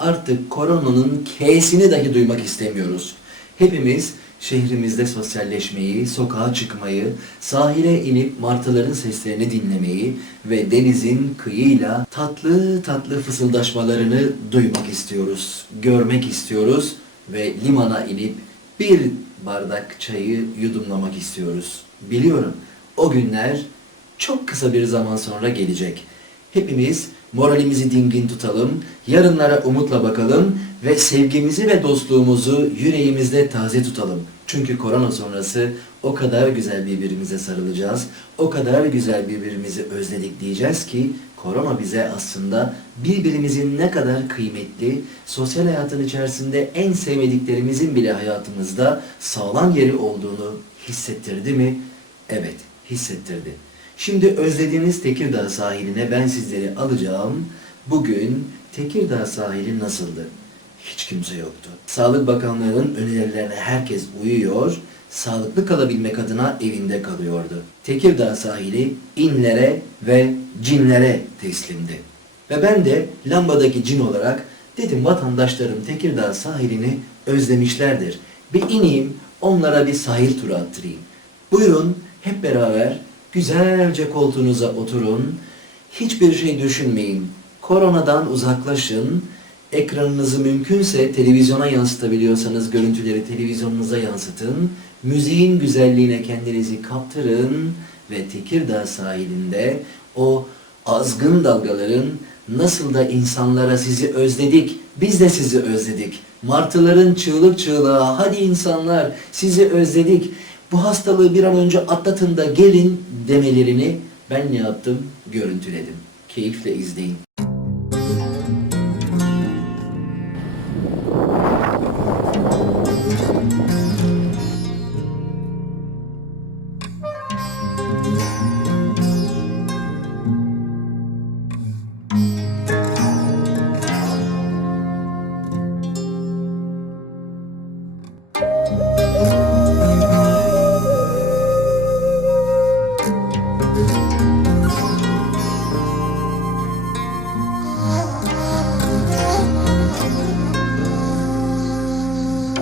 artık koronanın K'sini dahi duymak istemiyoruz. Hepimiz şehrimizde sosyalleşmeyi, sokağa çıkmayı, sahile inip martıların seslerini dinlemeyi ve denizin kıyıyla tatlı tatlı fısıldaşmalarını duymak istiyoruz, görmek istiyoruz ve limana inip bir bardak çayı yudumlamak istiyoruz. Biliyorum o günler çok kısa bir zaman sonra gelecek. Hepimiz moralimizi dingin tutalım, yarınlara umutla bakalım ve sevgimizi ve dostluğumuzu yüreğimizde taze tutalım. Çünkü korona sonrası o kadar güzel birbirimize sarılacağız, o kadar güzel birbirimizi özledik diyeceğiz ki korona bize aslında birbirimizin ne kadar kıymetli, sosyal hayatın içerisinde en sevmediklerimizin bile hayatımızda sağlam yeri olduğunu hissettirdi mi? Evet, hissettirdi. Şimdi özlediğiniz Tekirdağ sahiline ben sizleri alacağım. Bugün Tekirdağ sahili nasıldı? Hiç kimse yoktu. Sağlık Bakanlığı'nın önerilerine herkes uyuyor, sağlıklı kalabilmek adına evinde kalıyordu. Tekirdağ sahili inlere ve cinlere teslimdi. Ve ben de lambadaki cin olarak dedim vatandaşlarım Tekirdağ sahilini özlemişlerdir. Bir ineyim onlara bir sahil turu attırayım. Buyurun hep beraber güzelce koltuğunuza oturun. Hiçbir şey düşünmeyin. Koronadan uzaklaşın. Ekranınızı mümkünse televizyona yansıtabiliyorsanız görüntüleri televizyonunuza yansıtın. Müziğin güzelliğine kendinizi kaptırın ve Tekirdağ sahilinde o azgın dalgaların nasıl da insanlara sizi özledik, biz de sizi özledik. Martıların çığlık çığlığa hadi insanlar sizi özledik. Bu hastalığı bir an önce atlatın da gelin demelerini ben ne yaptım? Görüntüledim. Keyifle izleyin.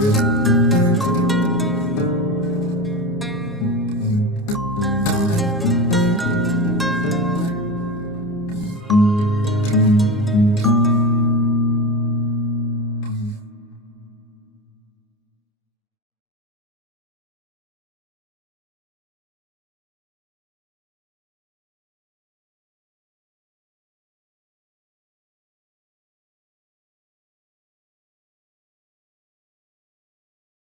嗯。